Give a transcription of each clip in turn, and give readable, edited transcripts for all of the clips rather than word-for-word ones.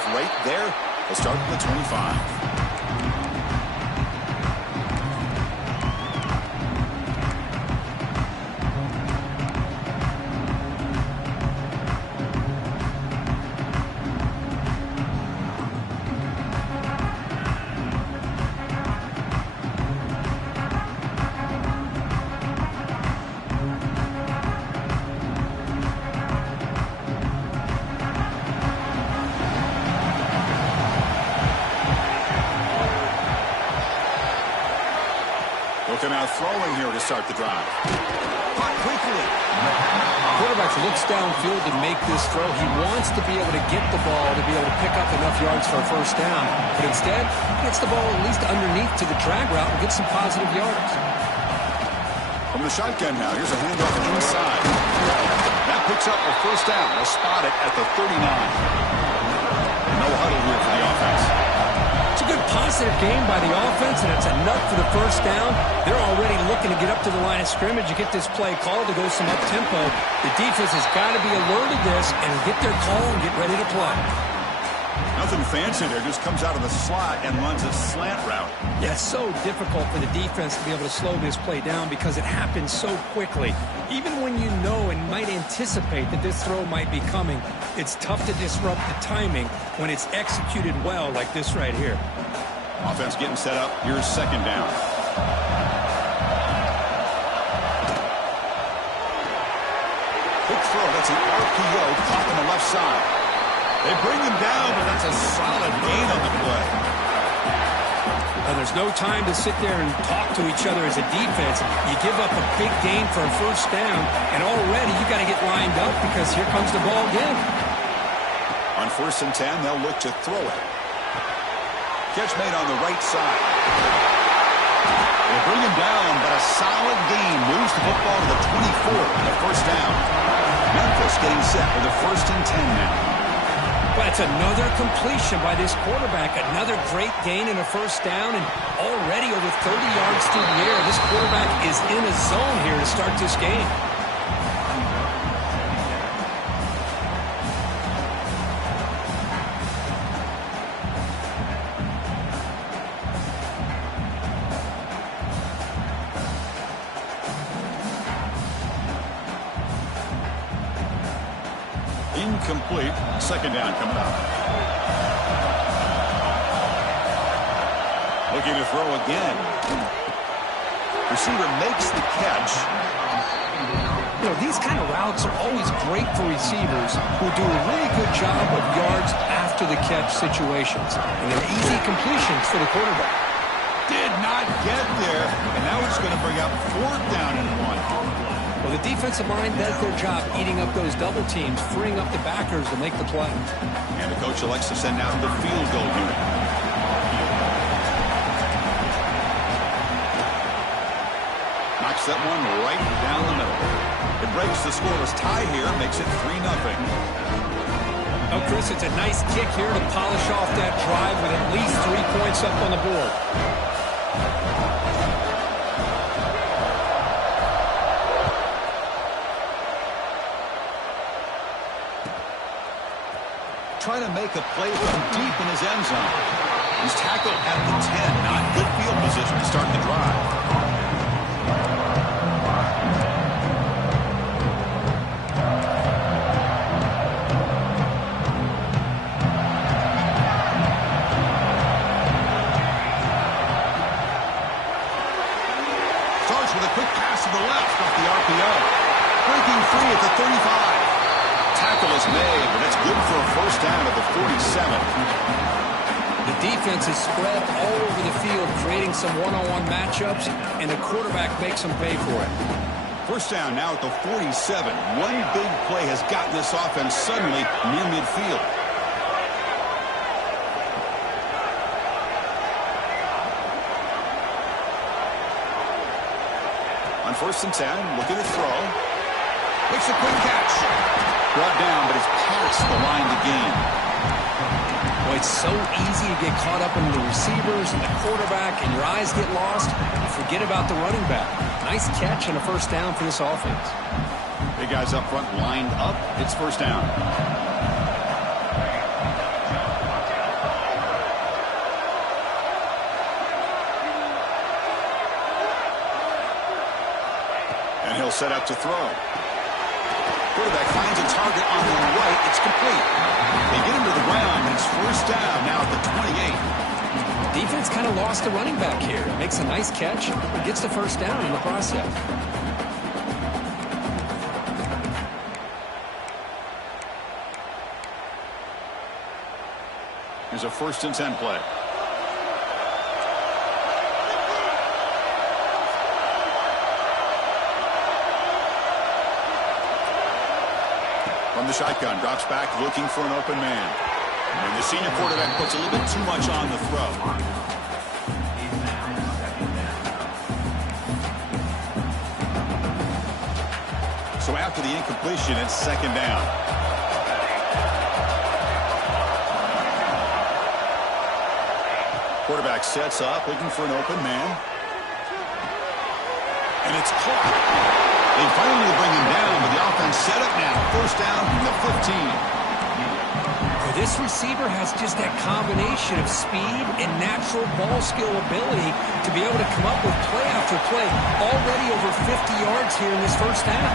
handoff right there. They'll start at the 25. Now throwing here to start the drive. Caught quickly. Quarterback looks downfield to make this throw. He wants to be able to get the ball to be able to pick up enough yards for a first down. But instead, he gets the ball at least underneath to the drag route and gets some positive yards. From the shotgun now, here's a handoff inside. That picks up a first down. They'll spot it at the 39. No huddle here for the offense. It's a good positive game by the offense, and it's enough for the first down. They're already looking to get up to the line of scrimmage and get this play called to go some up-tempo. The defense has got to be alert of this and get their call and get ready to play. Nothing fancy there. Just comes out of the slot and runs a slant route. Yeah, it's so difficult for the defense to be able to slow this play down because it happens so quickly. Even when you know and might anticipate that this throw might be coming, it's tough to disrupt the timing when it's executed well like this right here. Offense getting set up. Here's second down. Quick throw. That's an RPO caught on the left side. They bring him down, but that's a solid gain on the play. Well, there's no time to sit there and talk to each other as a defense. You give up a big gain for a first down, and already you got to get lined up because here comes the ball again. On 1st and 10, they'll look to throw it. Catch made on the right side. They bring him down, but a solid gain moves the football to the 24 on the first down. Memphis getting set for the 1st and 10 now. Well, it's another completion by this quarterback. Another great gain in a first down, and already over 30 yards through the air. This quarterback is in a zone here to start this game. Incomplete. Second down coming up. Looking to throw again. Receiver makes the catch. You know, these kind of routes are always great for receivers who do a really good job of yards after the catch situations. And they're easy completions for the quarterback. Did not get there. And now he's going to bring up 4th down and 1. Well, the defensive line does their job eating up those double teams, freeing up the backers to make the play. And the coach elects to send out the field goal unit. Knocks that one right down the middle. It breaks the scoreless tie here, makes it 3-0. Oh, Chris, it's a nice kick here to polish off that drive with at least 3 points up on the board. Trying to make a play from deep in his end zone. He's tackled at the 10. Not good field position to start the drive. Starts with a quick pass to the left off the RPO. Breaking free at the 35. Tackle is made, but it's good for a first down at the 47. The defense is spread all over the field, creating some one-on-one matchups, and the quarterback makes them pay for it. First down now at the 47. One big play has gotten this offense suddenly near midfield. On 1st and 10, looking to throw. Makes a quick catch. Brought down, but it's past the line to gain. Boy, it's so easy to get caught up in the receivers and the quarterback, and your eyes get lost. You forget about the running back. Nice catch and a first down for this offense. Big guys up front lined up. It's first down. And he'll set up to throw. Quarterback finds a target on the right. It's complete. They get him to the ground, and it's first down now at the 28. Defense kind of lost the running back here. Makes a nice catch and gets the first down in the process. Here's a 1st and 10 play. From the shotgun, drops back looking for an open man. And the senior quarterback puts a little bit too much on the throw. So after the incompletion, it's 2nd down. Quarterback sets up, looking for an open man. And it's caught. They finally bring him down, but the offense set up now. First down from the 15. This receiver has just that combination of speed and natural ball skill ability to be able to come up with play after play. Already over 50 yards here in this first half.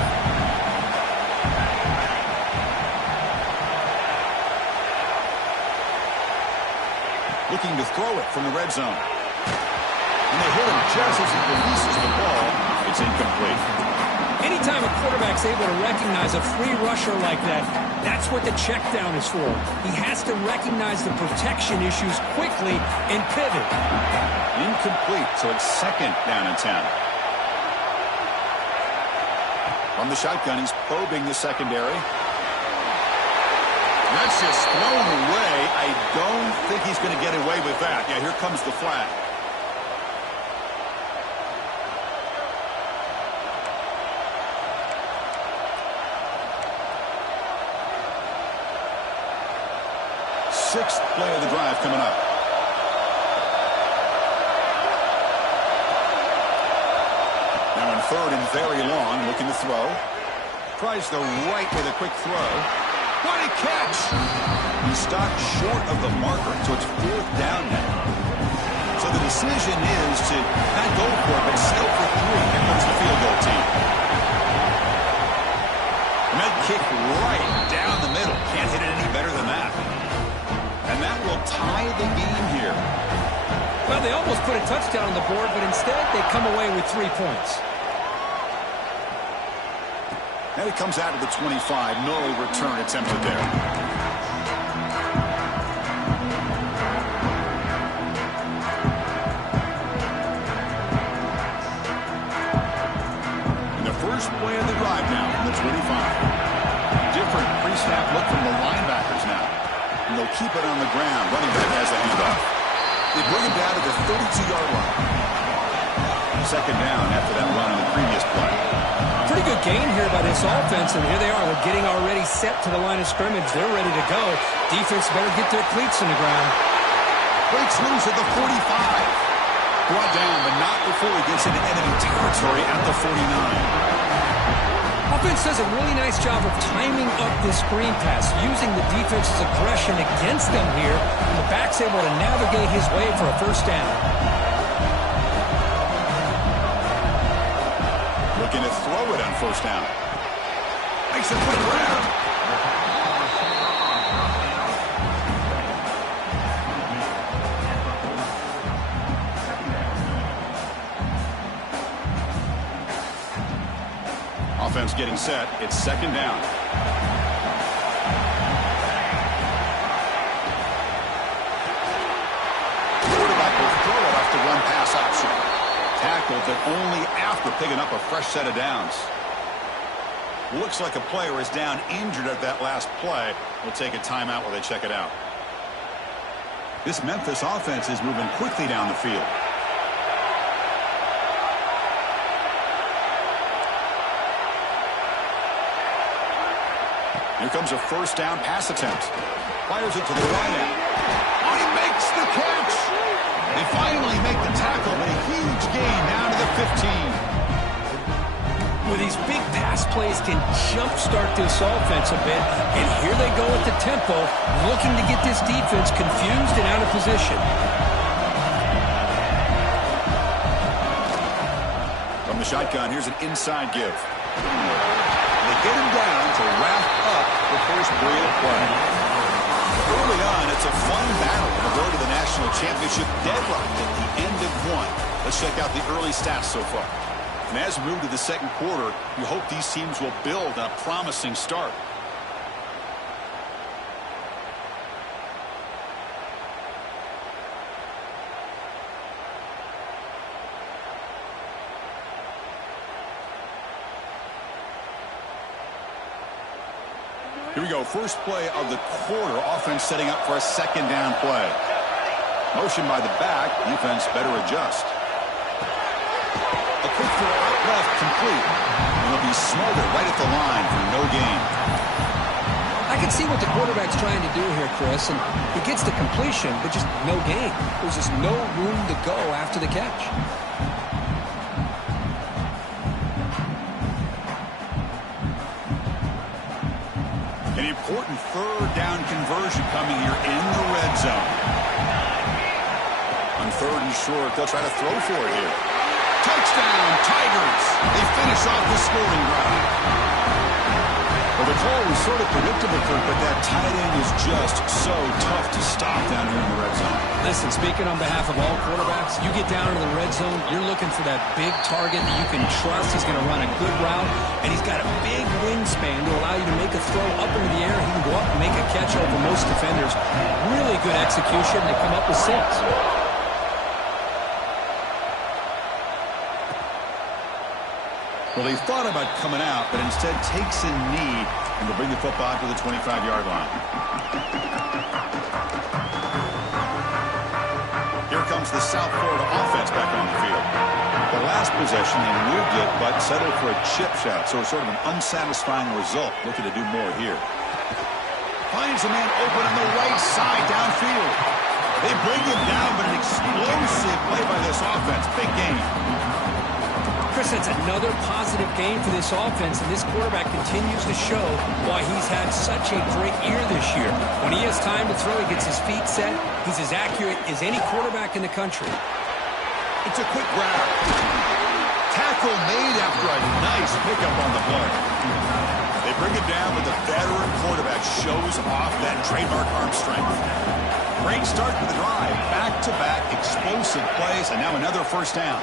Looking to throw it from the red zone. And they hit him just as he releases the ball. It's incomplete. Anytime a quarterback's able to recognize a free rusher like that, that's what the check down is for. He has to recognize the protection issues quickly and pivot. Incomplete, so it's 2nd down and 10. From the shotgun, he's probing the secondary. That's just thrown away. I don't think he's going to get away with that. Yeah, here comes the flag. Sixth play of the drive coming up. Now in 3rd and very long, looking to throw. Tries the right with a quick throw. What a catch! He stopped short of the marker, so it's 4th down now. So the decision is to not go for it, but settle for 3. Here comes the field goal team. And that kick right down the middle. Can't hit it any better than that. And that will tie the game here. Well, they almost put a touchdown on the board, but instead they come away with 3 points. And it comes out of the 25. No return attempted there. And the first play of the drive now from the 25. Different pre-snap look from the linebackers now. And they'll keep it on the ground. Running back has the handoff. They bring him down to the 32-yard line. 2nd down after that run on the previous play. Pretty good gain here by this offense, and here they are. They're getting already set to the line of scrimmage. They're ready to go. Defense better get their cleats in the ground. Breaks loose at the 45. Brought down, but not before he gets into enemy territory at the 49. Offense does a really nice job of timing up this screen pass, using the defense's aggression against them here, and the back's able to navigate his way for a first down. Looking to throw it on first down. Makes a quick grab. Offense getting set. It's 2nd down. Quarterback will throw it off the run pass option. Tackled, but only after picking up a fresh set of downs. Looks like a player is down injured at that last play. We'll take a timeout while they check it out. This Memphis offense is moving quickly down the field. Here comes a first down pass attempt. Fires it to the right end. Oh, he makes the catch. They finally make the tackle, but a huge gain down to the 15. With these big pass plays can jumpstart this offense a bit, and here they go at the tempo, looking to get this defense confused and out of position. From From the shotgun, here's an inside give. They get him down to wrap up the first period of play. Early on, it's a fun battle on the road to the national championship, deadlocked at the end of one. Let's check out the early stats so far. And as we move to the second quarter, we hope these teams will build on a promising start. Here we go. First play of the quarter. Offense setting up for a second down play. Motion by the back. Defense better adjust. A quick throw out left, complete. And they'll be smothered right at the line for no gain. I can see what the quarterback's trying to do here, Chris, and he gets the completion, but just no gain. There's just no room to go after the catch. An important third down conversion coming here in the red zone. On third and short, they'll try to throw for it here. Touchdown, Tigers! They finish off the scoring drive. Well, the call was sort of predictable, Kirk, but that tight end is just so tough to stop down here in the red zone. Listen, speaking on behalf of all quarterbacks, you get down into the red zone, you're looking for that big target that you can trust. He's going to run a good route, and he's got a big wingspan to allow you to make a throw up into the air. He can go up and make a catch over most defenders. Really good execution. They come up with 6. Well, they thought about coming out, but instead takes a knee and will bring the football to the 25-yard line. Here comes the South Florida offense back on the field. The last possession, they moved it, but settled for a chip shot, so it's sort of an unsatisfying result. Looking to do more here. Finds a man open on the right side downfield. They bring him down, but an explosive play by this offense. Big game. Chris, that's another positive game for this offense, and this quarterback continues to show why he's had such a great year this year. When he has time to throw, he gets his feet set. He's as accurate as any quarterback in the country. It's a quick grab. Tackle made after a nice pickup on the play. They bring it down, but the veteran quarterback shows off that trademark arm strength. Great start to the drive. Back-to-back explosive plays, and now another first down.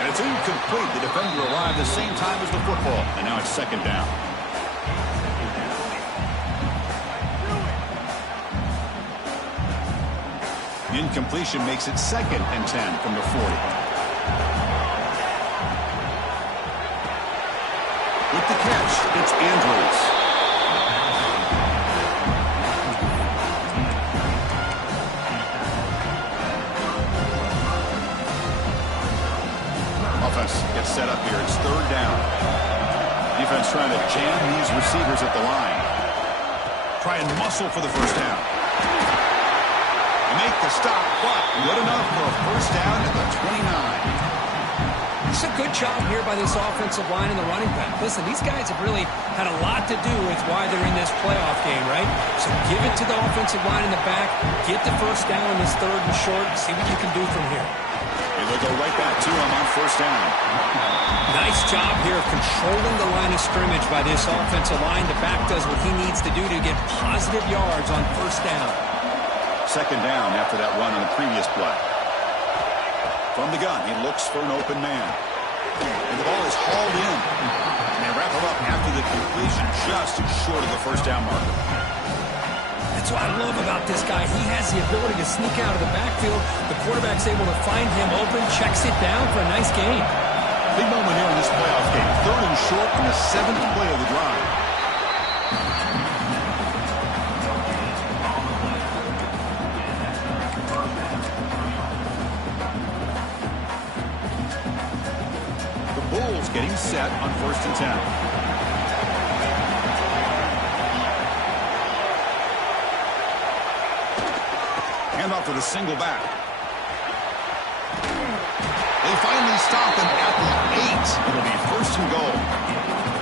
And it's incomplete. The defender arrived the same time as the football. And now it's second down. The incompletion makes it 2nd and 10 from the 40. With the catch, it's Andrews. Gets set up here. It's 3rd down. Defense trying to jam these receivers at the line. Try and muscle for the first down. They make the stop, but good enough for a first down at the 29. It's a good job here by this offensive line and the running back. Listen, these guys have really had a lot to do with why they're in this playoff game, right? So give it to the offensive line in the back. Get the first down in this 3rd and short. See what you can do from here. They'll go right back to him on first down. Nice job here of controlling the line of scrimmage by this offensive line. The back does what he needs to do to get positive yards on first down. Second down after that run on the previous play. From the gun, he looks for an open man. And the ball is hauled in. And they wrap him up after the completion, just short of the first down marker. That's what I love about this guy. He has the ability to sneak out of the backfield. The quarterback's able to find him open, checks it down for a nice gain. Big moment here in this playoff game. 3rd and short on the 7th play of the drive. The Bulls getting set on 1st and 10. Handoff to the single back. They finally stop him at the 8. It'll be 1st and goal.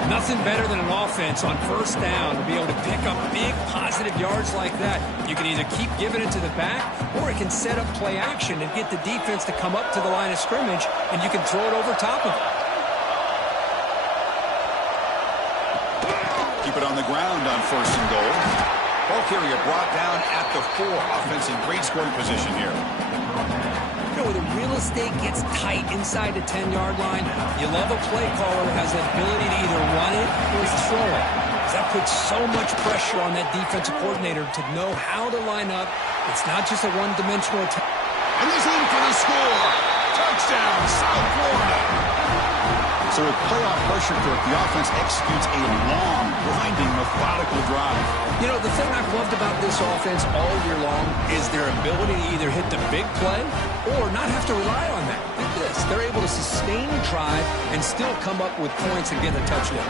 Nothing better than an offense on first down to be able to pick up big positive yards like that. You can either keep giving it to the back, or it can set up play action and get the defense to come up to the line of scrimmage, and you can throw it over top of it. Keep it on the ground on first and goal. Ball carrier brought down at the 4. Offense in great scoring position here. You know, when the real estate gets tight inside the 10-yard line, you love a play caller who has the ability to either run it or throw it. That puts so much pressure on that defensive coordinator to know how to line up. It's not just a one-dimensional attack. And he's in for the score. Touchdown, South Florida. So with playoff pressure for it, the offense executes a long, grinding, methodical drive. You know, the thing I've loved about this offense all year long is their ability to either hit the big play or not have to rely on that. Look at this. They're able to sustain a drive and still come up with points and get a touchdown.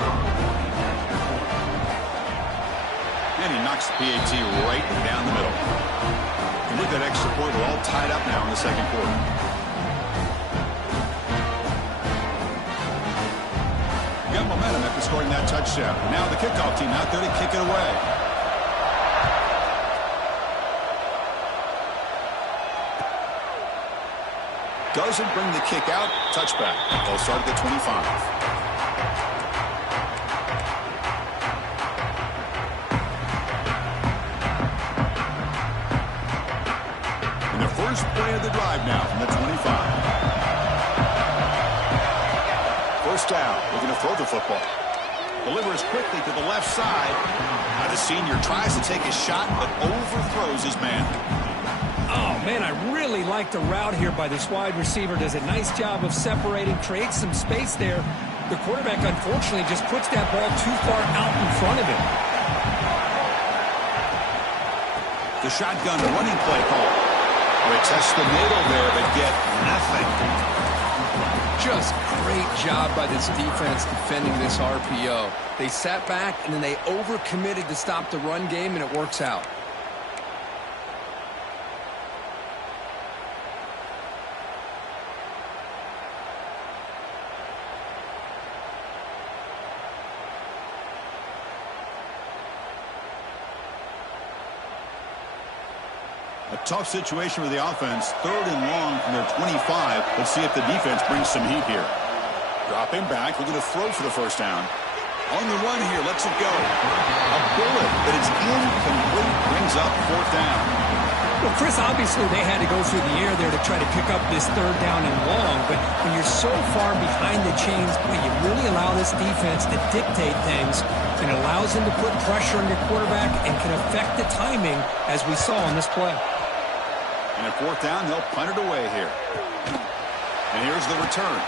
And he knocks the PAT right down the middle. And with that extra point, we're all tied up now in the second quarter. Got momentum after scoring that touchdown. Now the kickoff team out there to kick it away. Doesn't bring the kick out. Touchback. They'll start at the 25. And the first play of the drive now from the 25. First down. We're going to throw the football. Delivers quickly to the left side. Now the senior tries to take a shot, but overthrows his man. Oh, man, I really like the route here by this wide receiver. Does a nice job of separating, creates some space there. The quarterback, unfortunately, just puts that ball too far out in front of him. The shotgun running play call. They test the middle there, but get nothing. Just great job by this defense defending this RPO. They sat back, and then they overcommitted to stop the run game, and it works out. A tough situation for the offense. 3rd and long from their 25. Let's see if the defense brings some heat here. Dropping back, looking to throw for the first down. On the run here, lets it go. A bullet, but it's incomplete. Brings up 4th down. Well, Chris, obviously they had to go through the air there to try to pick up this 3rd down and long, but when you're so far behind the chains, boy, you really allow this defense to dictate things, and it allows them to put pressure on your quarterback and can affect the timing, as we saw on this play. And at 4th down, they'll punt it away here. And here's the return.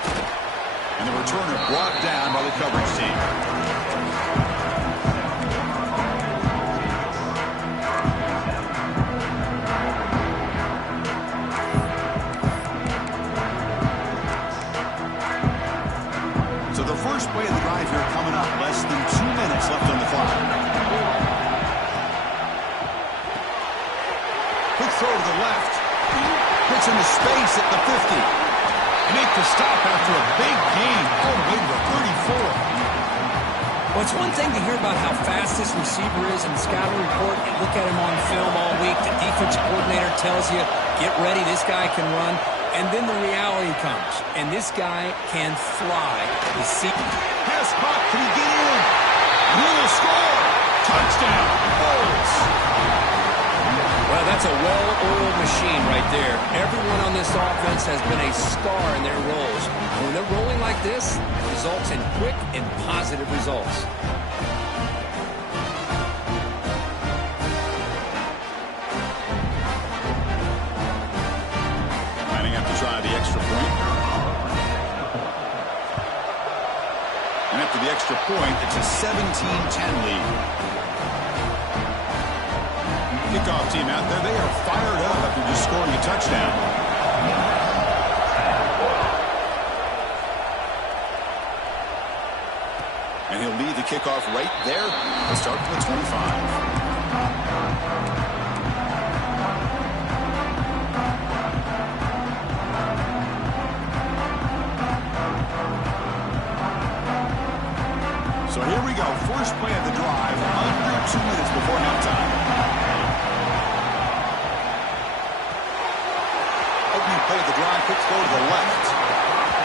And the returner brought down by the coverage team. So the first play of the drive here coming up. Less than 2 minutes left on the clock. Quick throw to the left. Puts into space at the 50. They make the stop after a big gain all the way to the 34. Well, it's one thing to hear about how fast this receiver is in the scouting report. You look at him on film all week. The defensive coordinator tells you, get ready, this guy can run. And then the reality comes, and this guy can fly. Pass caught. Can he get in? He will score. Touchdown. Bulls. Well, that's a well-oiled machine right there. Everyone on this offense has been a star in their roles. And when they're rolling like this, it results in quick and positive results. Lining up to try the extra point. And after the extra point, it's a 17-10 lead. Kickoff team out there, they are fired up after just scoring a touchdown. And he'll lead the kickoff right there. They'll start from the 25. So here we go. First play of the drive, under 2 minutes before halftime. Opening play of the drive, quick throw to the left.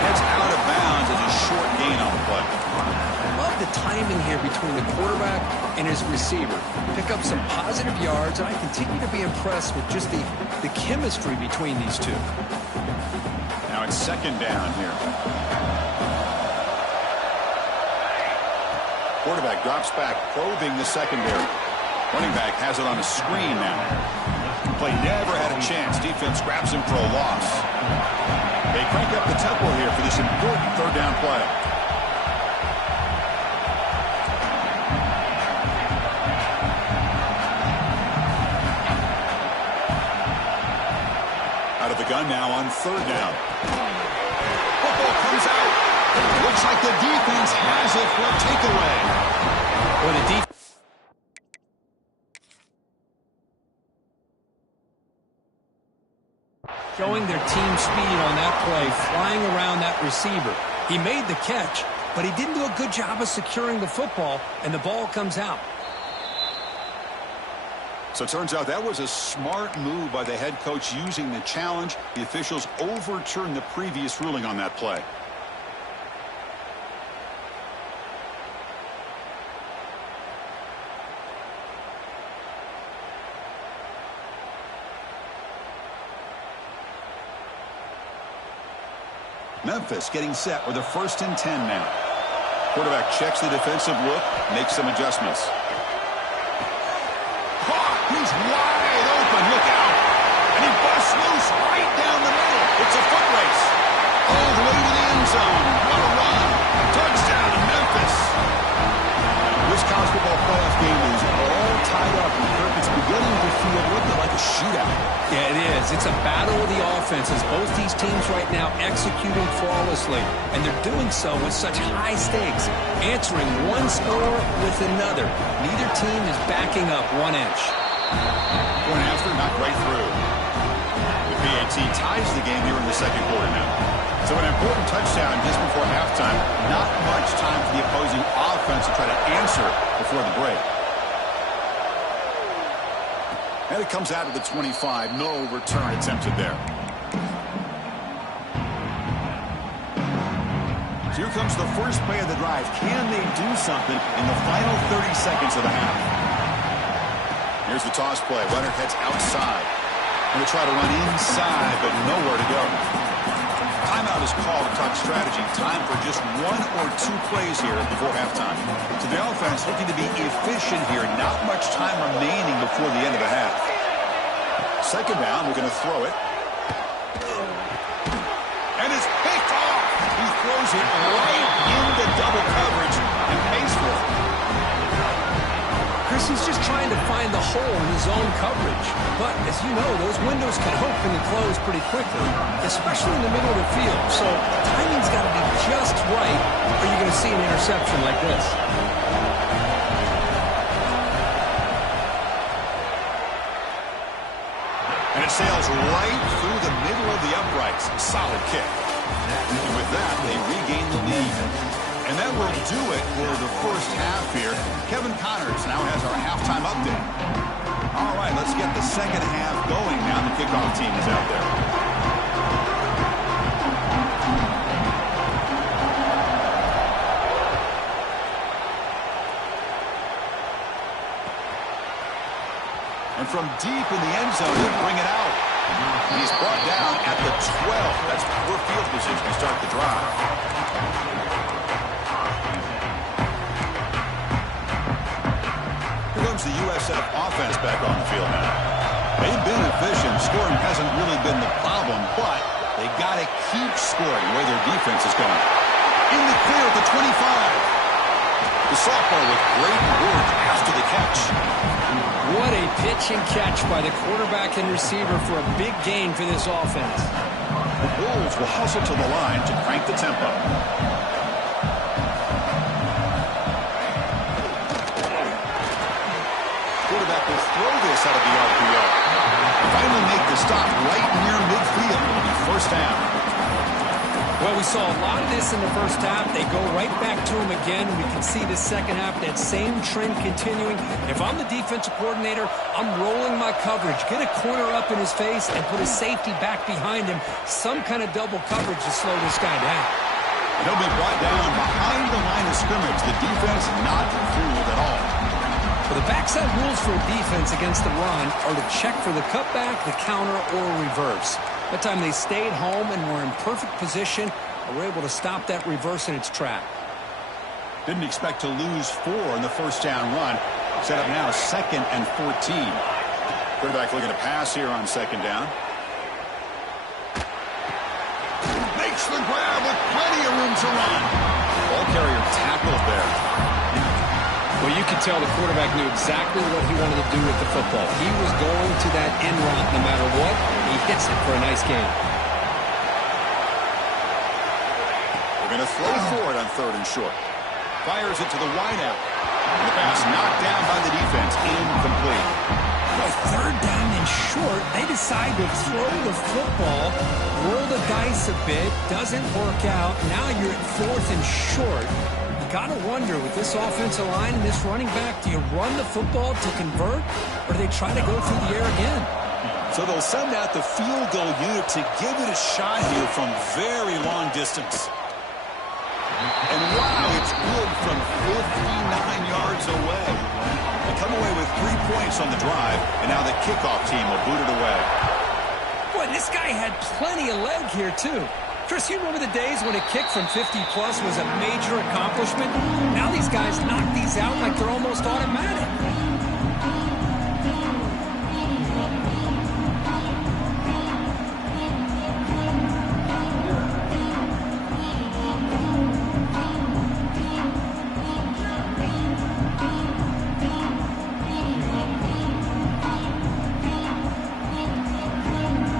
Heads out of bounds as a short gain on the play. I love the timing here between the quarterback and his receiver. Pick up some positive yards, and I continue to be impressed with just the chemistry between these two. Now it's second down here. Quarterback drops back, probing the secondary. Running back has it on a screen now. Play never had a chance. Defense grabs him for a loss. They crank up the tempo here for this important third down play. Out of the gun now on third down. Football comes out. Looks like the defense has it for a takeaway. Well, the defense showing their team speed on that play, flying around that receiver. He made the catch, but he didn't do a good job of securing the football, and the ball comes out. So it turns out that was a smart move by the head coach using the challenge. The officials overturned the previous ruling on that play. Memphis getting set with a 1st and 10 now. Quarterback checks the defensive look, makes some adjustments. Caught! He's wide open. Look out! And he busts loose right down the middle. It's a foot race. All the way to the end zone. What a run. Touchdown to Memphis. This college football playoff game is all tied up. It's beginning to feel a little bit like a shootout. Yeah, it is. It's a battle of the offenses. Both these teams right now executing flawlessly, and they're doing so with such high stakes, answering one score with another. Neither team is backing up 1 inch. Point after, knocked right through. The PAT ties the game here in the second quarter now. So an important touchdown just before halftime. Not much time for the opposing offense to try to answer before the break. And it comes out of the 25. No return attempted there. So here comes the first play of the drive. Can they do something in the final 30 seconds of the half? Here's the toss play. Runner heads outside. Going to try to run inside, but nowhere to go. Timeout is called to talk strategy. Time for just 1 or 2 plays here before halftime. So the offense looking to be efficient here. Not much time remaining before the end of the half. Second down, we're going to throw it. And it's picked off. He throws it right into double coverage and pays for it. Chris, he's just trying to find the hole in his own coverage. But, as you know, those windows can open and close pretty quickly, especially in the middle of the field. So, timing's got to be just right, or you're going to see an interception like this. And it sails right through the middle of the uprights. Solid kick. And with that, they regain the lead. And that will do it for the first half here. Kevin Connors now has our halftime update. All right, let's get the second half going now. The kickoff team is out there. And from deep in the end zone, he'll bring it out. And he's brought down at the 12. That's poor field position to start the drive. The USF offense back on the field now. They've been efficient. Scoring hasn't really been the problem, but they got to keep scoring where their defense is going. In the clear at the 25. The sophomore with great work after the catch. What a pitch and catch by the quarterback and receiver for a big gain for this offense. The Bulls will hustle to the line to crank the tempo. Quarterback will throw this out of the RPO. Finally make the stop right near midfield. It'll be first down. Well, we saw a lot of this in the first half. They go right back to him again. We can see the second half, that same trend continuing. If I'm the defensive coordinator, I'm rolling my coverage. Get a corner up in his face and put a safety back behind him. Some kind of double coverage to slow this guy down. He'll be brought down behind the line of scrimmage. The defense not fooled at all. Well, the backside rules for a defense against the run are to check for the cutback, the counter, or reverse. That time they stayed home and were in perfect position and were able to stop that reverse in its track. Didn't expect to lose 4 in the first down run. Set up now 2nd and 14. Quarterback looking to pass here on 2nd down. Makes the grab with plenty of room to run. Ball carrier tackled there. Well, you could tell the quarterback knew exactly what he wanted to do with the football. He was going to that end route no matter what. He hits it for a nice gain. We're going to throw for it on 3rd and short. Fires it to the wideout. And the pass knocked down by the defense. Incomplete. Well, 3rd down and short, they decide to throw the football, roll the dice a bit, doesn't work out. Now you're at 4th and short. Got to wonder, with this offensive line and this running back, do you run the football to convert, or do they try to go through the air again? So they'll send out the field goal unit to give it a shot here from very long distance. And wow, it's good from 59 yards away. They come away with 3 points on the drive, and now the kickoff team will boot it away. Boy, this guy had plenty of leg here, too. Chris, you remember the days when a kick from 50-plus was a major accomplishment? Now these guys knock these out like they're almost automatic.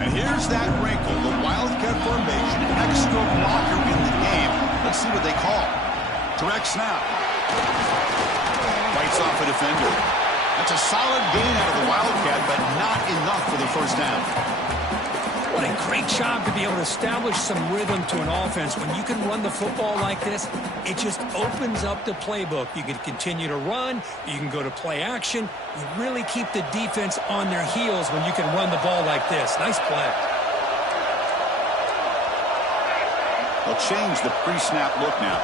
And here's that wrinkle, the Wildcat formation, extra blocker in the game. Let's see what they call. Direct snap. Fights off a defender. That's a solid gain out of the Wildcat, but not enough for the first down. What a great job to be able to establish some rhythm to an offense. When you can run the football like this, it just opens up the playbook. You can continue to run. You can go to play action. You really keep the defense on their heels when you can run the ball like this. Nice play. They'll change the pre-snap look now.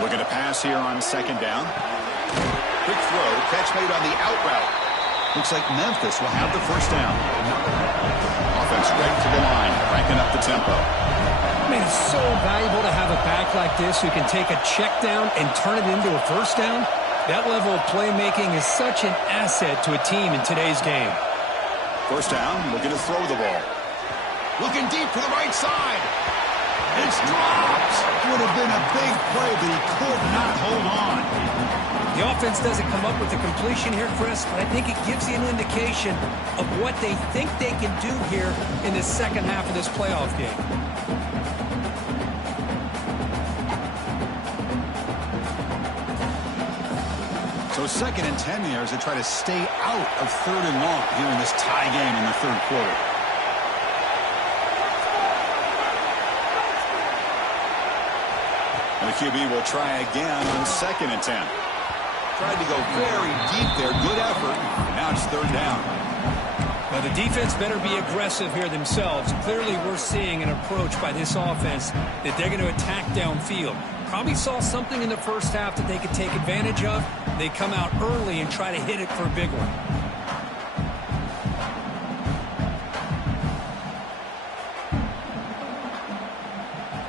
Looking to pass here on 2nd down. Quick throw, catch made on the out route. Looks like Memphis will have the first down. Offense right to the line, cranking up the tempo. Man, it's so valuable to have a back like this who can take a check down and turn it into a first down. That level of playmaking is such an asset to a team in today's game. First down, looking to throw the ball. Looking deep to the right side. It's dropped. Would have been a big play, but he could not hold on. The offense doesn't come up with the completion here, Chris, but I think it gives you an indication of what they think they can do here in the second half of this playoff game. So 2nd and 10 here as they try to stay out of 3rd and long here in this tie game in the 3rd quarter. And the QB will try again on 2nd and 10. Tried to go very deep there. Good effort. Now it's 3rd down. Well, the defense better be aggressive here themselves. Clearly, we're seeing an approach by this offense that they're going to attack downfield. Probably saw something in the first half that they could take advantage of. They come out early and try to hit it for a big one.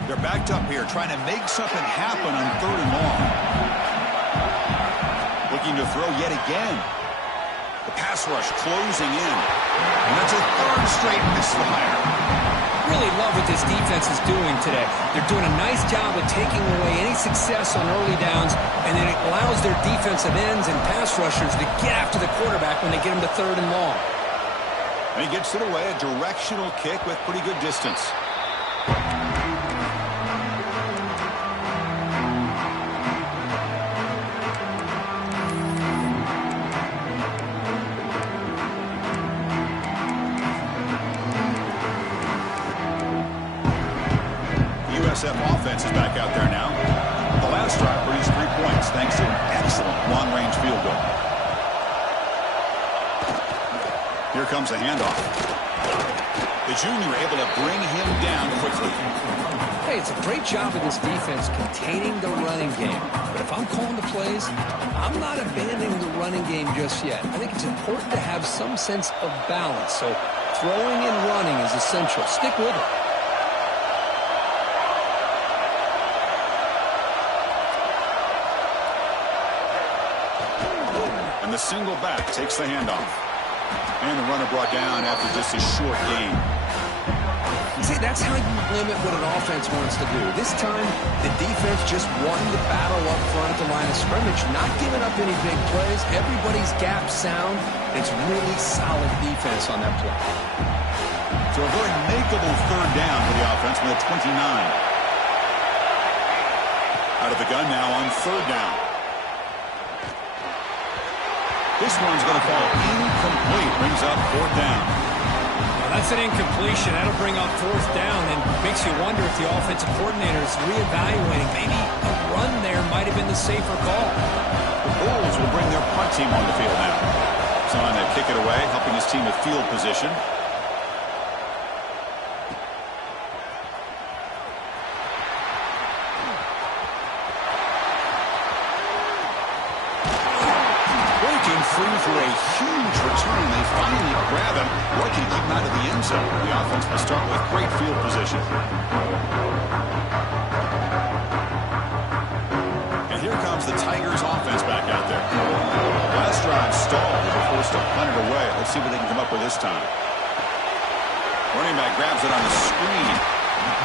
They're backed up here, trying to make something happen on 3rd and long. Looking to throw yet again. The pass rush closing in. And that's a 3rd straight misfire. Really love what this defense is doing today. They're doing a nice job of taking away any success on early downs, and then it allows their defensive ends and pass rushers to get after the quarterback when they get him to 3rd and long. And he gets it away, a directional kick with pretty good distance. USF offense is back out there now. The last drive produced 3 points thanks to an excellent long-range field goal. Here comes the handoff. The junior able to bring him down quickly. Hey, it's a great job of this defense containing the running game. But if I'm calling the plays, I'm not abandoning the running game just yet. I think it's important to have some sense of balance. So throwing and running is essential. Stick with it. And the single back takes the handoff. And the runner brought down after just a short gain. See, that's how you limit what an offense wants to do. This time, the defense just won the battle up front at the line of scrimmage, not giving up any big plays. Everybody's gap sound. It's really solid defense on that play. So a very makeable third down for the offense with a 29. Out of the gun now on third down. This one's going to fall incomplete. Brings up fourth down. Well, that's an incompletion. That'll bring up fourth down and makes you wonder if the offensive coordinator is reevaluating. Maybe a run there might have been the safer call. The Bulls will bring their punt team on the field now. So on to kick it away, helping his team with field position. For a huge return. They finally grab him. Lucky to keep him out of the end zone. The offense will start with great field position. And here comes the Tigers offense back out there. Last drive stalled. They were forced to punt it away. Let's see what they can come up with this time. Running back grabs it on the screen.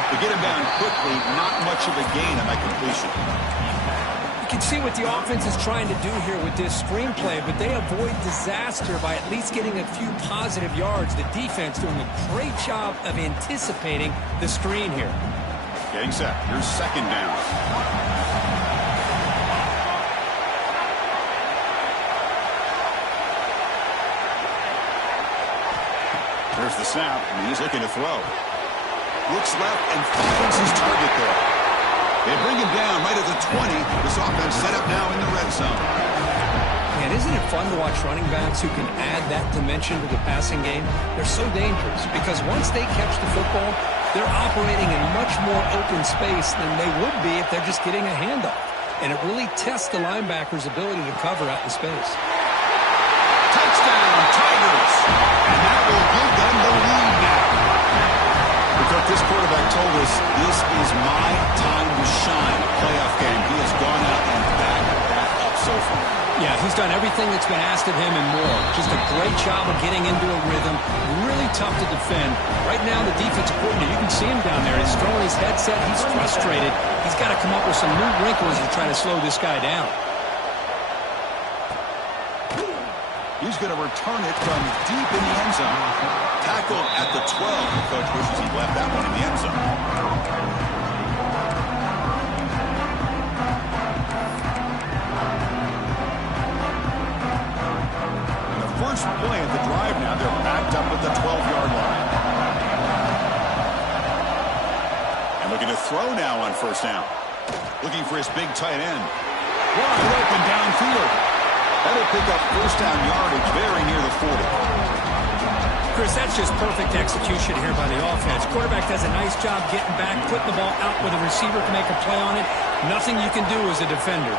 To get him down quickly, not much of a gain on that completion. You can see what the offense is trying to do here with this screenplay, but they avoid disaster by at least getting a few positive yards. The defense doing a great job of anticipating the screen here. Getting set. Here's second down. There's the snap, and he's looking to throw. Looks left and finds his target there. They bring him down right at the 20. This offense set up now in the red zone. And isn't it fun to watch running backs who can add that dimension to the passing game? They're so dangerous because once they catch the football, they're operating in much more open space than they would be if they're just getting a handoff. And it really tests the linebacker's ability to cover out in space. Touchdown, Tigers! And that will give them the lead now. Because this quarterback told us this is my time to shine. Playoff game. He has gone out and backed that up so far. Yeah, he's done everything that's been asked of him and more. Just a great job of getting into a rhythm. Really tough to defend. Right now, the defensive coordinator, you can see him down there. He's throwing his headset. He's frustrated. He's got to come up with some new wrinkles to try to slow this guy down. He's going to return it from deep in the end zone. Tackled at the 12. Coach wishes he left that one in the end zone. And the first play of the drive now, they're backed up at the 12-yard line. And looking to throw now on first down. Looking for his big tight end. Wide open downfield. That'll pick up first down yardage very near the 40. Chris, that's just perfect execution here by the offense. Quarterback does a nice job getting back, putting the ball out where the receiver can make a play on it. Nothing you can do as a defender.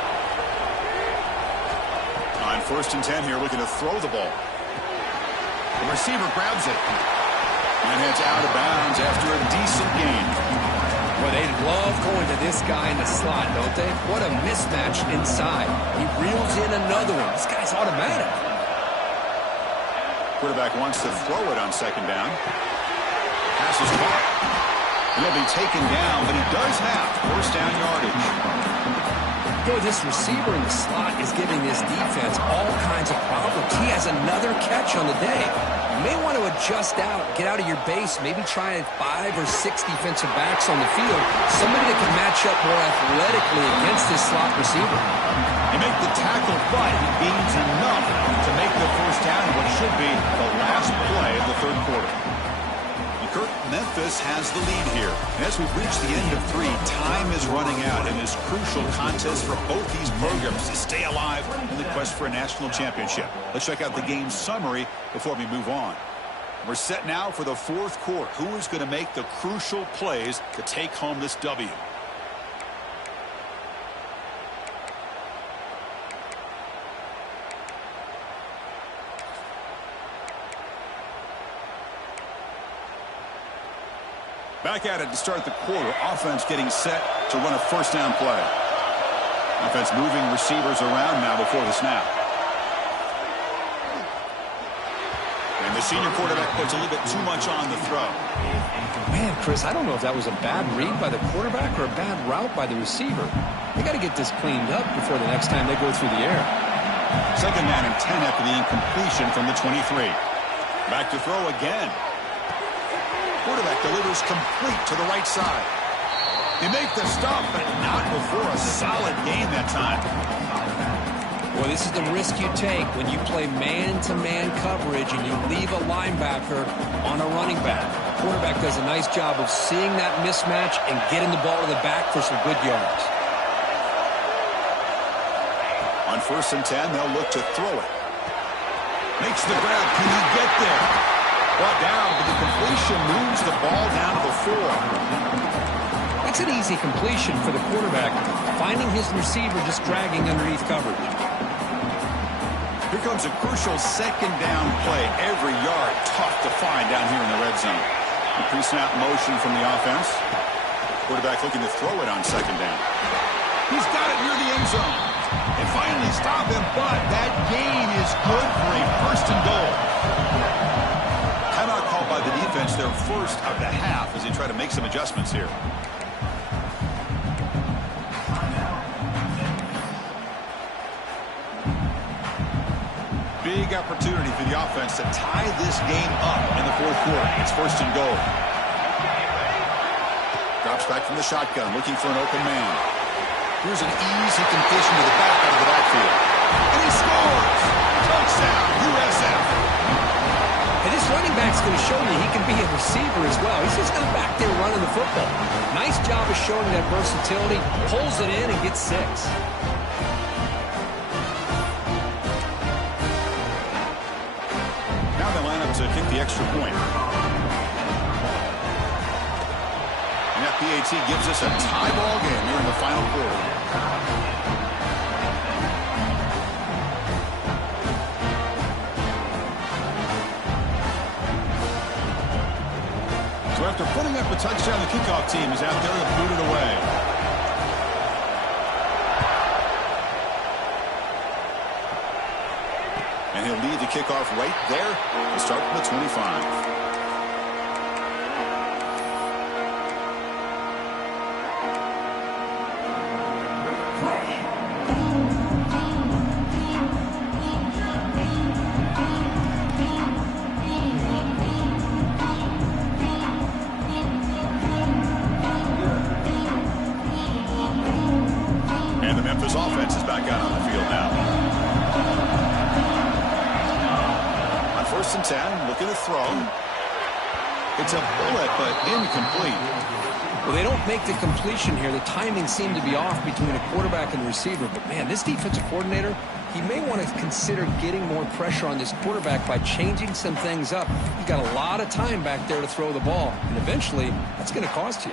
On first and 10 here, looking to throw the ball. The receiver grabs it. And heads out of bounds after a decent gain. Well, they love going to this guy in the slot, don't they? What a mismatch inside. He reels in another one. This guy's automatic. Quarterback wants to throw it on second down. Pass is caught. He'll be taken down, but he does have first down yardage. Boy, this receiver in the slot is giving this defense all kinds of problems. He has another catch on the day. You may want to adjust out, get out of your base, maybe try 5 or 6 defensive backs on the field. Somebody that can match up more athletically against this slot receiver. He made the tackle, but he gains enough to make the first down in what should be the last play of the third quarter. Kirk? Memphis has the lead here. And as we've reached the end of 3, time is running out in this crucial contest for both these programs to stay alive in the quest for a national championship. Let's check out the game summary before we move on. We're set now for the 4th quarter. Who is going to make the crucial plays to take home this W? Back at it to start the quarter. Offense getting set to run a first down play. Offense moving receivers around now before the snap. And the senior quarterback puts a little bit too much on the throw. Man, Chris, I don't know if that was a bad read by the quarterback or a bad route by the receiver. They got to get this cleaned up before the next time they go through the air. Second down and 10 after the incompletion from the 23. Back to throw again. Quarterback delivers complete to the right side. They make the stop, but not before a solid gain that time. Well, this is the risk you take when you play man-to-man coverage and you leave a linebacker on a running back. Quarterback does a nice job of seeing that mismatch and getting the ball to the back for some good yards. On 1st and 10, they'll look to throw it. Makes the grab. Can he get there? Brought down, but the completion moves the ball down to the 4. That's an easy completion for the quarterback, finding his receiver just dragging underneath coverage. Here comes a crucial second down play. Every yard tough to find down here in the red zone. The pre-snap motion from the offense. Quarterback looking to throw it on second down. He's got it near the end zone. And finally stop him, but that gain is good for a first and goal. Timeout called by the defense, their first of the half, as they try to make some adjustments here. Big opportunity for the offense to tie this game up in the 4th quarter. It's first and goal. Drops back from the shotgun, looking for an open man. Here's an easy completion to the back out of the backfield. And he scores! Touchdown, USF! And this running back's going to show you he can be a receiver as well. He's just not back there running the football. Nice job of showing that versatility. Pulls it in and gets 6. Now they line up to kick the extra point. And that PAT gives us a tie ball game here in the final quarter. So after putting up a touchdown, the kickoff team is out there to boot it away. And he'll lead the kickoff right there to start from the 25. Offense is back out on the field now. On 1st and 10, looking to throw. It's a bullet, but incomplete. Well, they don't make the completion here. The timing seemed to be off between a quarterback and a receiver. But, man, this defensive coordinator, he may want to consider getting more pressure on this quarterback by changing some things up. You've got a lot of time back there to throw the ball. And eventually, that's going to cost you.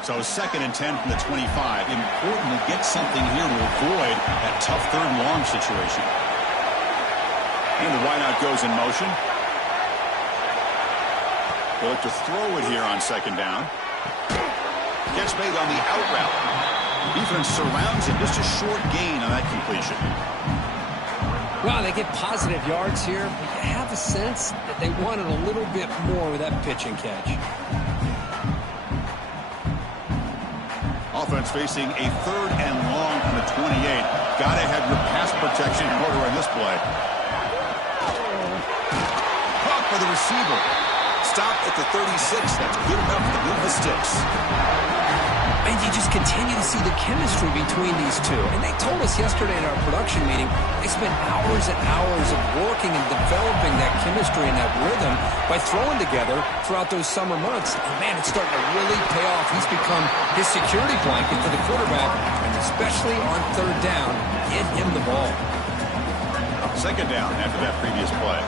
So 2nd and 10 from the 25. Important to get something here to avoid that tough 3rd and long situation. And the wideout goes in motion. They'll look to throw it here on 2nd down. Catch made on the out route. Defense surrounds him. Just a short gain on that completion. Well, they get positive yards here, but you have a sense that they wanted a little bit more with that pitch and catch. Offense facing a 3rd and long from the 28. Got to have your pass protection in order on this play. Caught by the receiver. Stop at the 36. That's good enough to move the sticks. And you you just continue to see the chemistry between these two. And they told us yesterday in our production meeting, they spent hours and hours of working and developing that chemistry and that rhythm by throwing together throughout those summer months. And, man, it's starting to really pay off. He's become his security blanket for the quarterback, and especially on third down, get him the ball. Second down after that previous play.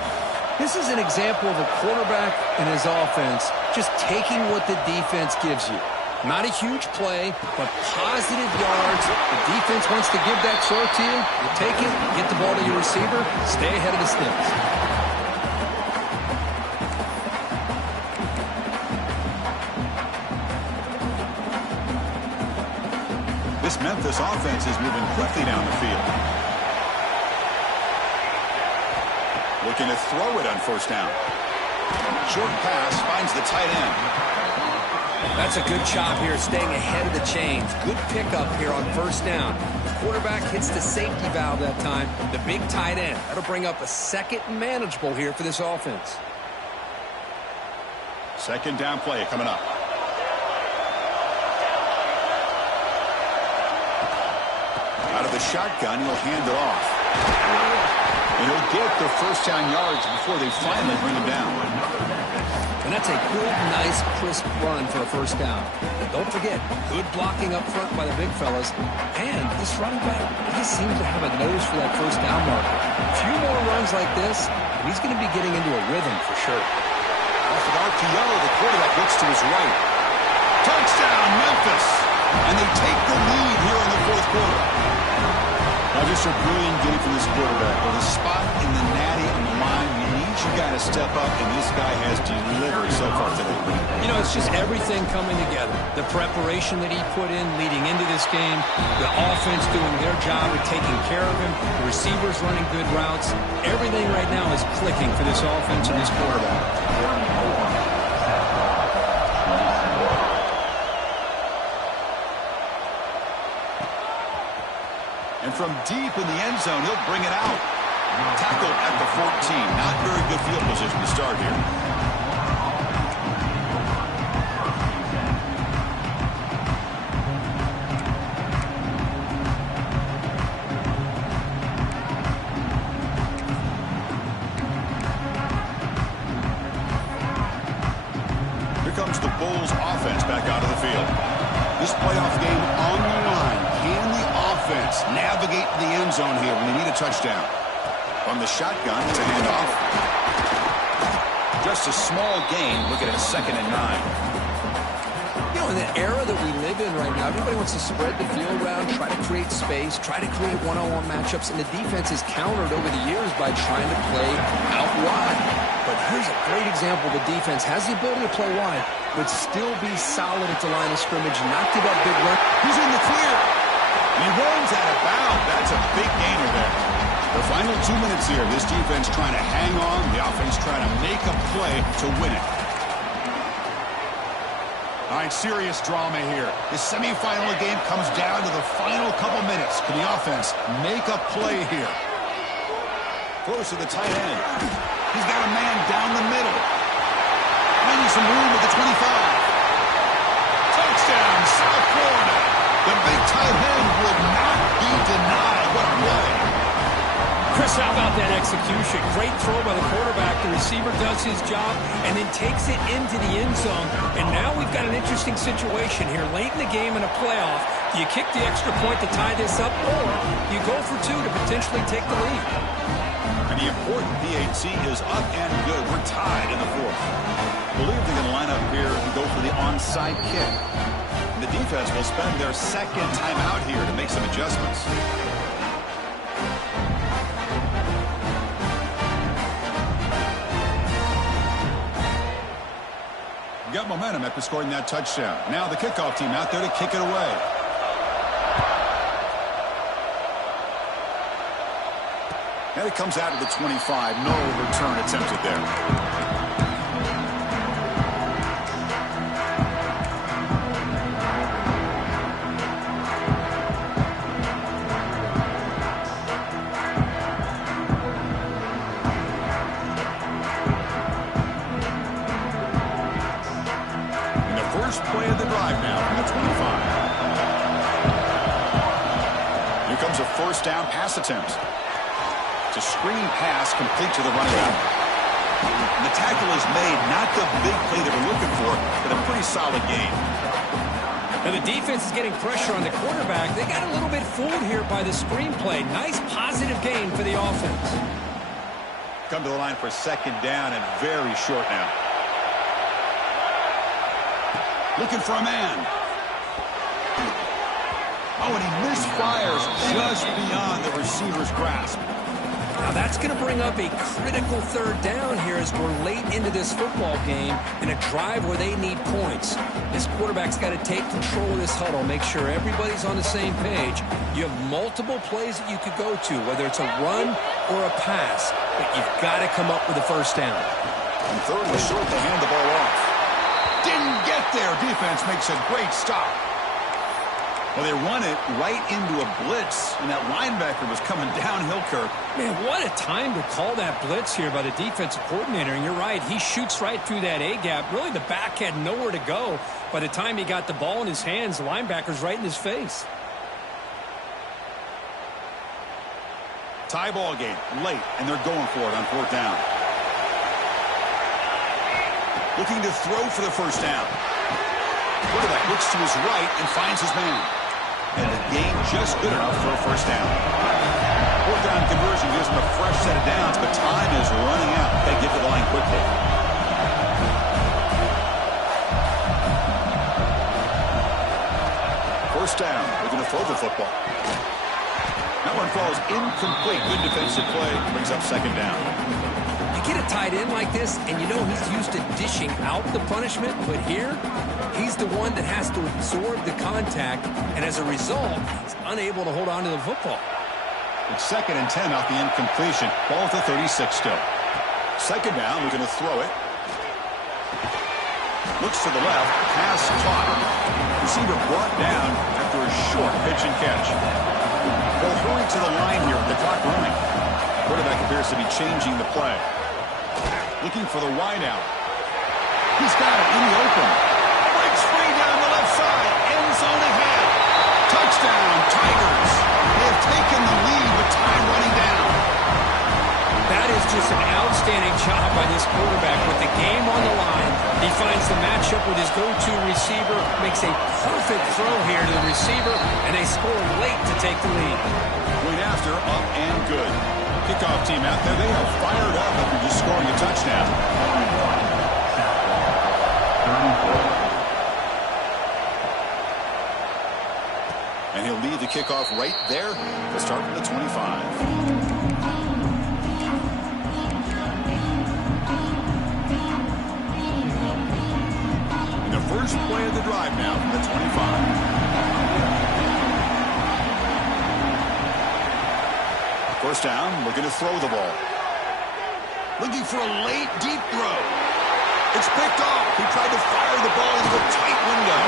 This is an example of a quarterback and his offense just taking what the defense gives you. Not a huge play, but positive yards. The defense wants to give that throw to you. You take it, get the ball to your receiver, stay ahead of the sticks. This Memphis offense is moving quickly down the field. Looking to throw it on first down. Short pass finds the tight end. That's a good job here, staying ahead of the chains. Good pickup here on first down. The quarterback hits the safety valve that time. The big tight end. That'll bring up a second and manageable here for this offense. Second down play coming up. Out of the shotgun, he'll hand it off. And he'll get the first down yards before they finally bring him down. And that's a good, nice, crisp run for a first down. Don't forget, good blocking up front by the big fellas. And this running back, he seems to have a nose for that first down marker. A few more runs like this, and he's going to be getting into a rhythm for sure. Off of RPO, the quarterback looks to his right. Touchdown, Memphis! And they take the lead here in the fourth quarter. Now, just a brilliant game from this quarterback. With a spot in the natty on the line, we need you guys to step up, and this guy has delivered so far today. You know, it's just everything coming together. The preparation that he put in leading into this game, the offense doing their job of taking care of him, the receivers running good routes. Everything right now is clicking for this offense and this quarterback. And from deep in the end zone, he'll bring it out. Tackle at the 14. Not very good field position to start here. Here comes the Bulls offense back out of the field. This playoff game on the line. Can the offense navigate the end zone here when they need a touchdown? From the shotgun, it's a handoff. Just a small gain. Looking at 2nd and 9. You know, in the era that we live in right now, everybody wants to spread the field around, try to create space, try to create one-on-one matchups, and the defense is countered over the years by trying to play out wide. But here's a great example. The defense has the ability to play wide, but still be solid at the line of scrimmage, not give up big run. He's in the clear. He runs out of bounds. That's a big gainer there. The final 2 minutes here. This defense trying to hang on. The offense trying to make a play to win it. All right, serious drama here. The semifinal game comes down to the final couple minutes. Can the offense make a play here? Close to the tight end. He's got a man down the middle. Finding some room at the 25. Touchdown, South Florida. The big tight end would not be denied. What a play. Chris, how about that execution? Great throw by the quarterback. The receiver does his job and then takes it into the end zone. And now we've got an interesting situation here. Late in the game in a playoff, do you kick the extra point to tie this up, or you go for two to potentially take the lead? And the important PAT is up and good. We're tied in the fourth. I believe they're going to line up here and go for the onside kick. And the defense will spend their second timeout here to make some adjustments. Got momentum after scoring that touchdown. Now the kickoff team out there to kick it away. And it comes out of the 25. No return attempted there. Play of the drive now from the 25. comes a first down pass attempt. It's a screen pass complete to the running back. And the tackle is made, not the big play they were looking for, but a pretty solid gain. Now the defense is getting pressure on the quarterback. They got a little bit fooled here by the screenplay. Nice positive gain for the offense. Come to the line for second down and very short now. Looking for a man. Oh, and he misfires just beyond the receiver's grasp. Now that's going to bring up a critical third down here as we're late into this football game in a drive where they need points. This quarterback's got to take control of this huddle, make sure everybody's on the same page. You have multiple plays that you could go to, whether it's a run or a pass, but you've got to come up with a first down. And third and short, they hand the ball off. Didn't get there. Defense makes a great stop. Well, they run it right into a blitz, and that linebacker was coming downhill, Kirk. Man, what a time to call that blitz here by the defensive coordinator. And you're right, he shoots right through that A-gap. Really, the back had nowhere to go. By the time he got the ball in his hands, the linebacker's right in his face. Tie ball game, late, and they're going for it on fourth down. Looking to throw for the first down. Quarterback looks to his right and finds his man. And the gain just good enough for a first down. Fourth down conversion gives them a fresh set of downs, but time is running out. They get to the line quickly. First down. Looking to throw the football. That one falls incomplete. Good defensive play. Brings up second down. You get a tight end like this, and you know he's used to dishing out the punishment, but here, he's the one that has to absorb the contact, and as a result, he's unable to hold on to the football. It's 2nd and 10 off the incompletion. Ball at the 36 still. Second down, we're going to throw it. Looks to the left, pass caught. Receiver brought down after a short pitch and catch. They'll hurry to the line here with the clock running. Quarterback appears to be changing the play. Looking for the wide out. He's got it in the open. Breaks free down the left side. End zone ahead. Touchdown, Tigers. They have taken the lead with time running down. That is just an outstanding job by this quarterback with the game on the line. He finds the matchup with his go-to receiver, makes a perfect throw here to the receiver, and they score late to take the lead. Point after, up and good. Kickoff team out there, they are fired up after just scoring a touchdown. And he'll lead the kickoff right there to start from the 25. First play of the drive now from the 25. First down, looking to throw the ball. Looking for a late, deep throw. It's picked off. He tried to fire the ball into a tight window.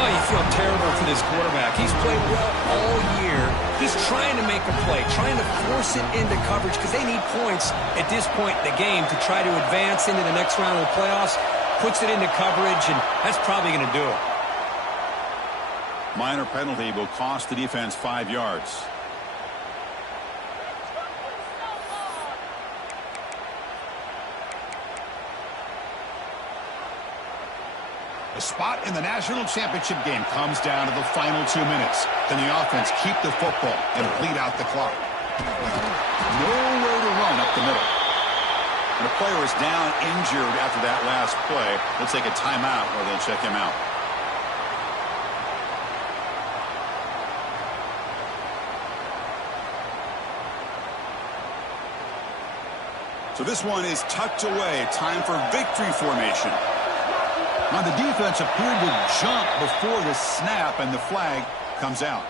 Oh, you feel terrible for this quarterback. He's played well all year. He's trying to make a play, trying to force it into coverage because they need points at this point in the game to try to advance into the next round of the playoffs. Puts it into coverage, and that's probably going to do it. Minor penalty will cost the defense 5 yards. The spot in the national championship game comes down to the final 2 minutes. Can the offense keep the football and bleed out the clock? Nowhere to run up the middle. And the player is down injured after that last play. They'll take a timeout or they'll check him out. So this one is tucked away. Time for victory formation. Now the defense appeared to jump before the snap, and the flag comes out.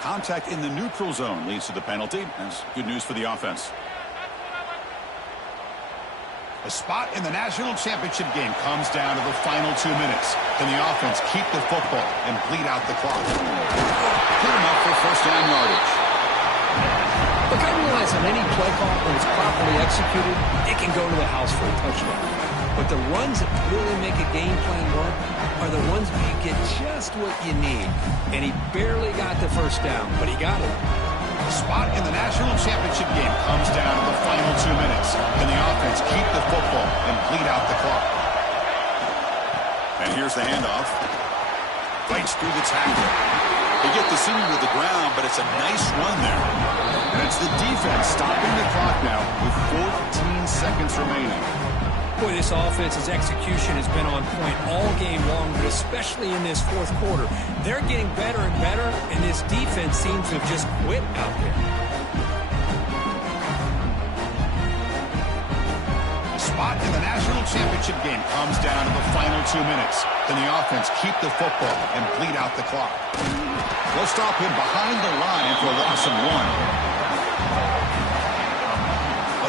Contact in the neutral zone leads to the penalty. That's good news for the offense. The spot in the national championship game comes down to the final 2 minutes. Can the offense keep the football and bleed out the clock? Good enough for first down yardage. Look, I realize on any play call, when it's properly executed, it can go to the house for a touchdown. But the runs that really make a game plan work are the ones where you get just what you need. And he barely got the first down, but he got it. Spot in the national championship game comes down to the final 2 minutes. Can the offense keep the football and bleed out the clock? And here's the handoff. Fights through the tackle. They get the senior to the ground, but it's a nice run there. And it's the defense stopping the clock now with 14 seconds remaining. Boy, this offense's execution has been on point all game long, but especially in this fourth quarter. They're getting better and better, and this defense seems to have just quit out there. Spot in the national championship game comes down to the final 2 minutes. Can the offense keep the football and bleed out the clock? They'll stop him behind the line for a loss of 1.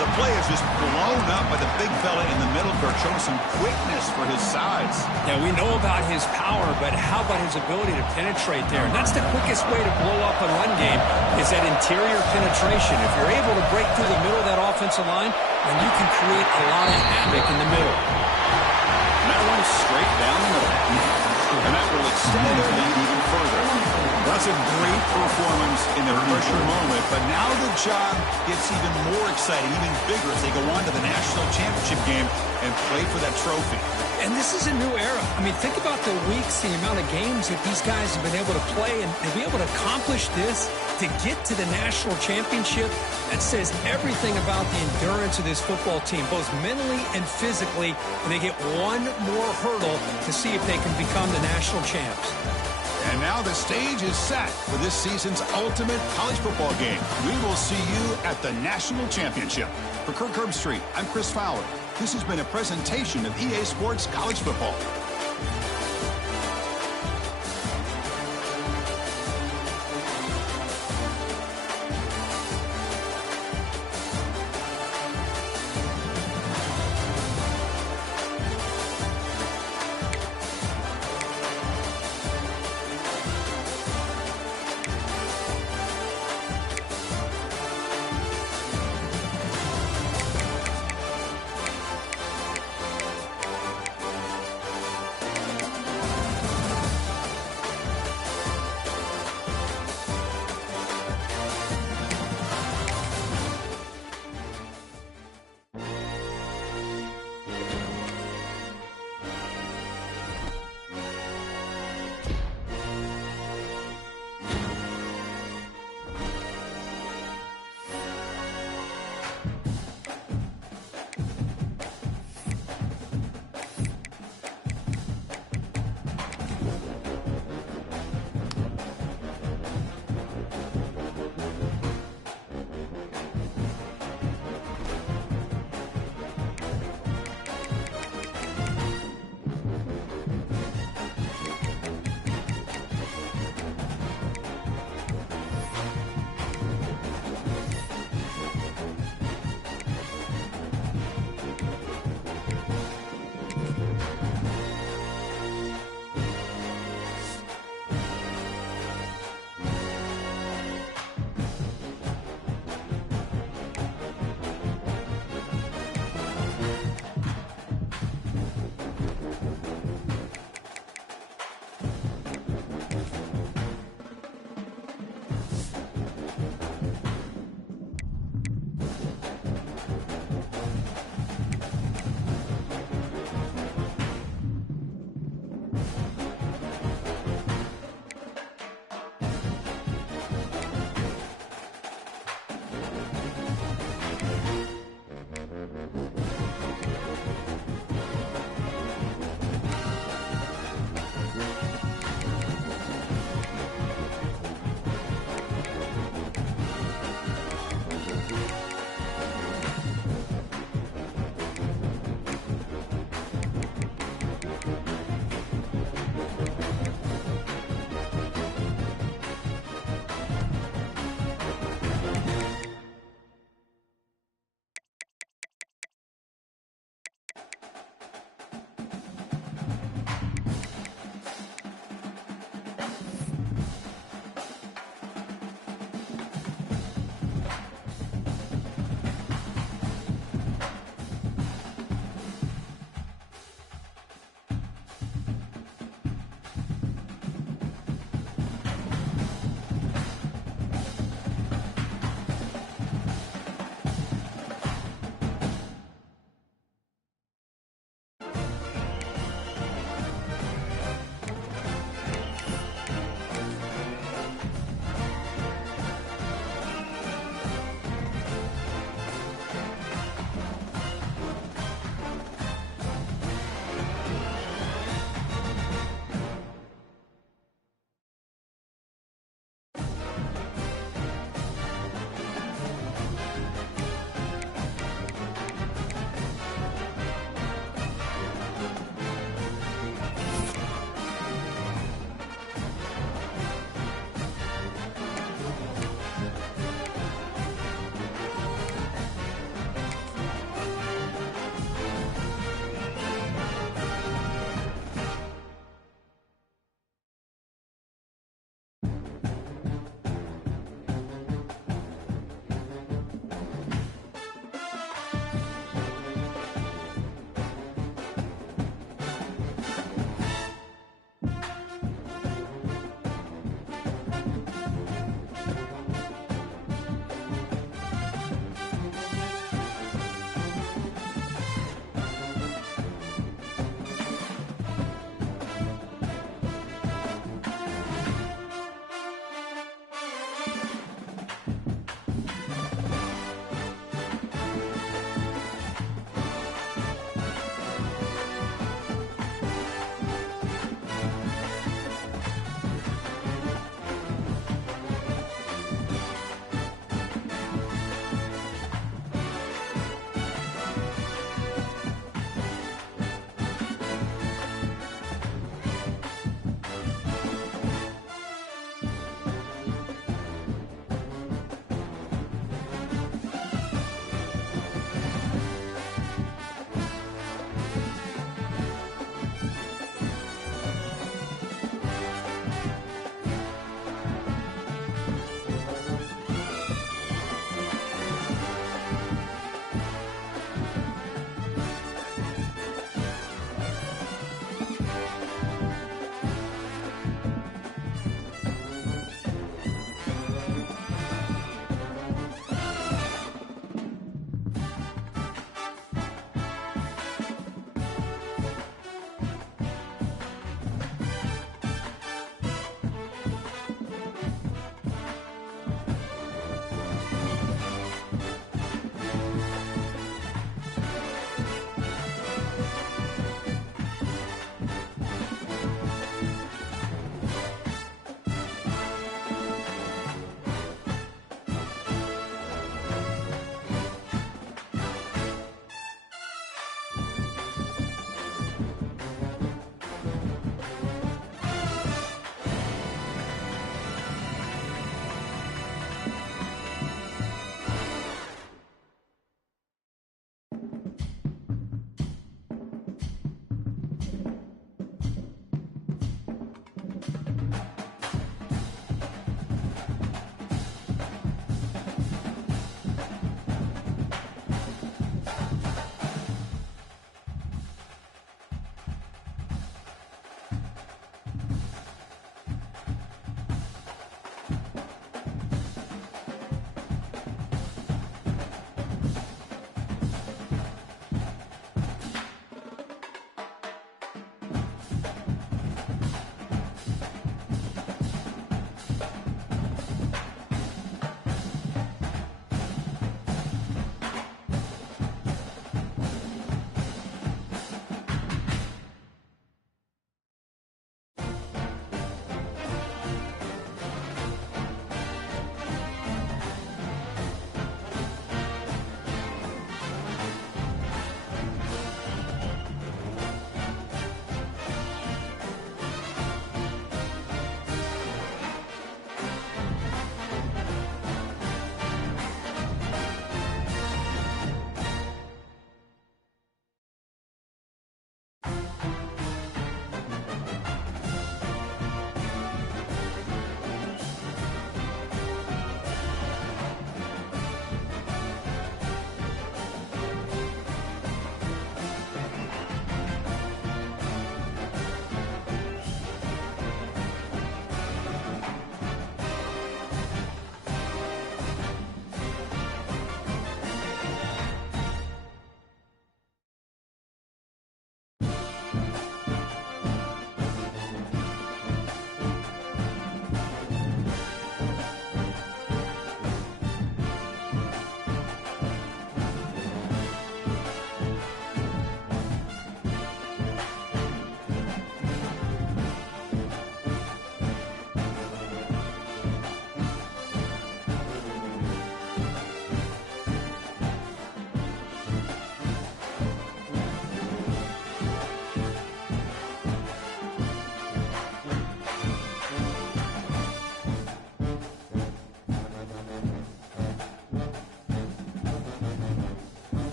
The play is just blown up by the big fella in the middle, Kirk, showing some quickness for his size. Yeah, we know about his power, but how about his ability to penetrate there? And that's the quickest way to blow up a run game is that interior penetration. If you're able to break through the middle of that offensive line, then you can create a lot of havoc in the middle. And that one straight down the middle. And that will extend their lead even further. That's a great performance in the pressure moment, but now the job gets even more exciting, even bigger as they go on to the national championship game and play for that trophy. And this is a new era. I mean, think about the weeks, the amount of games that these guys have been able to play, and to be able to accomplish this, to get to the national championship, that says everything about the endurance of this football team, both mentally and physically, and they get one more hurdle to see if they can become the national champs. And now the stage is set for this season's ultimate college football game. We will see you at the national championship. For Kirk Herbstreit, I'm Chris Fowler. This has been a presentation of EA Sports College Football.